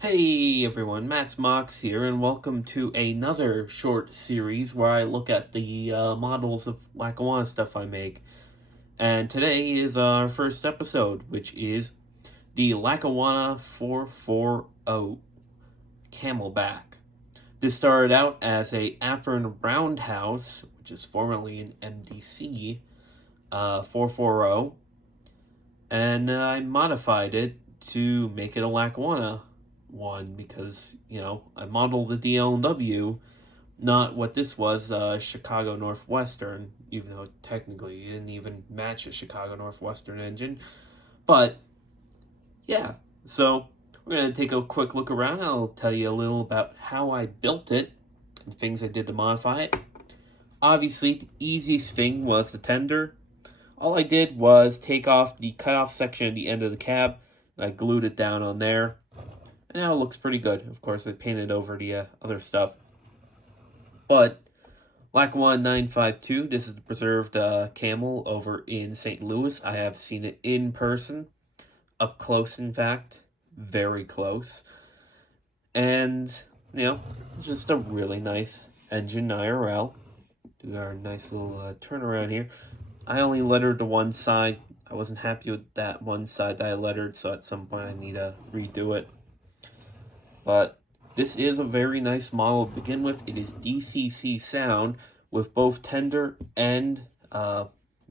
Hey everyone, Matt's Mox here, and welcome to another short series where I look at the models of Lackawanna stuff I make. And today is our first episode, which is the Lackawanna 440 Camelback. This started out as a Athearn Roundhouse, which is formerly an MDC 440, and I modified it to make it a Lackawanna one because, I modeled the DL&W, not what this was, Chicago Northwestern, even though technically it didn't even match a Chicago Northwestern engine. But, yeah, so we're going to take a quick look around. I'll tell you a little about how I built it and things I did to modify it. Obviously, the easiest thing was the tender. All I did was take off the cutoff section at the end of the cab, and I glued it down on there. And now it looks pretty good. Of course, I painted over the other stuff. But Lackawanna 952, this is the preserved camel over in St. Louis. I have seen it in person, up close, in fact, very close. And, just a really nice engine IRL. Do our nice little turnaround here. I only lettered the one side. I wasn't happy with that one side that I lettered, so at some point I need to redo it. But this is a very nice model to begin with. It is DCC sound with both tender and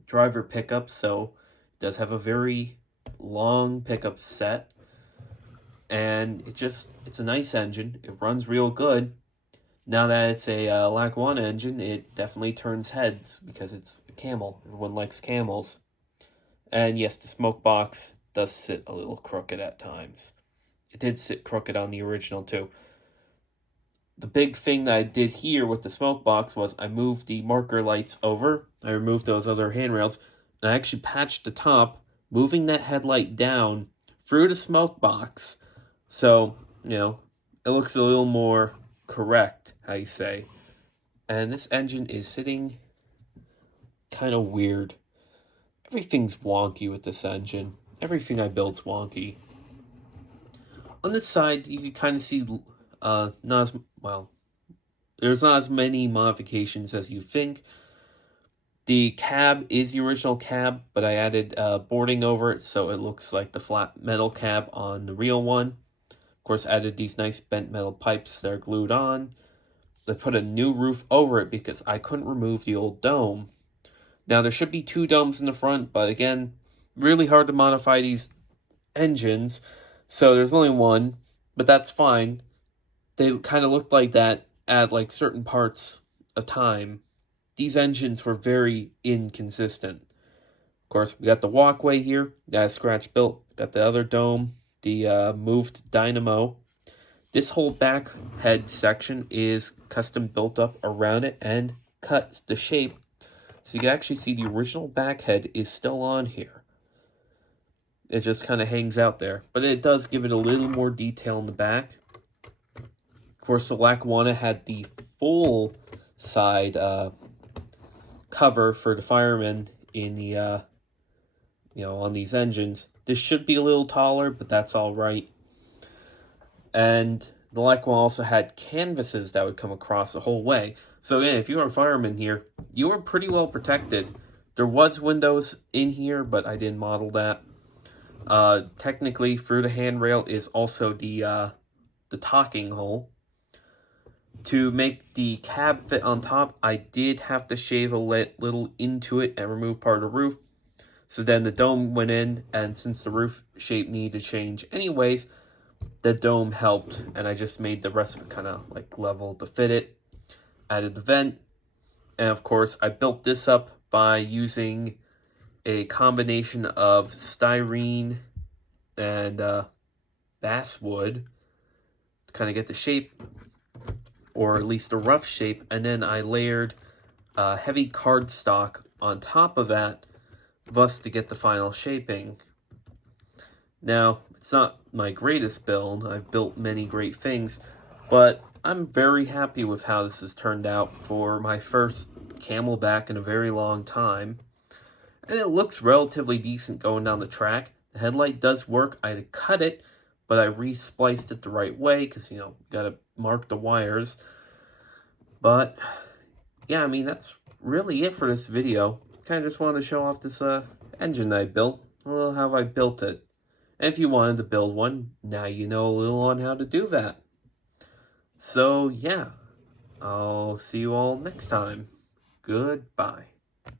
driver pickups, so it does have a very long pickup set. And it's a nice engine. It runs real good. Now that it's a Lackawanna engine, it definitely turns heads because it's a camel. Everyone likes camels. And yes, the smoke box does sit a little crooked at times. It did sit crooked on the original too. The big thing that I did here with the smoke box was I moved the marker lights over. I removed those other handrails. And I actually patched the top, moving that headlight down through the smoke box. So, it looks a little more correct, how you say. And this engine is sitting kind of weird. Everything's wonky with this engine. Everything I build's wonky. On this side, you can kind of see there's not as many modifications as you think. The cab is the original cab, but I added boarding over it, so it looks like the flat metal cab on the real one. Of course, added these nice bent metal pipes that are glued on. I put a new roof over it because I couldn't remove the old dome. Now, there should be two domes in the front, but again, really hard to modify these engines. So there's only one, but that's fine. They kind of looked like that at certain parts of time. These engines were very inconsistent. Of course, we got the walkway here that I scratch built. Got the other dome, the moved dynamo. This whole back head section is custom built up around it and cut the shape. So you can actually see the original back head is still on here. It just kind of hangs out there. But it does give it a little more detail in the back. Of course, the Lackawanna had the full side cover for the firemen in the, on these engines. This should be a little taller, but that's all right. And the Lackawanna also had canvases that would come across the whole way. So again, if you were a fireman here, you were pretty well protected. There was windows in here, but I didn't model that. Technically, through the handrail is also the talking hole. To make the cab fit on top, I did have to shave a little into it and remove part of the roof. So then the dome went in, and since the roof shape needed to change anyways, the dome helped, and I just made the rest of it kind of level to fit it. Added the vent, and of course, I built this up by using a combination of styrene and basswood to kind of get the shape, or at least a rough shape, and then I layered heavy cardstock on top of that, thus to get the final shaping. Now, it's not my greatest build. I've built many great things, but I'm very happy with how this has turned out for my first Camelback in a very long time. And it looks relatively decent going down the track. The headlight does work. I had to cut it, but I re-spliced it the right way because, gotta mark the wires. But yeah, I mean, that's really it for this video. Kind of just wanted to show off this engine I built. Well, how I built it. And if you wanted to build one, now you know a little on how to do that. So yeah, I'll see you all next time. Goodbye.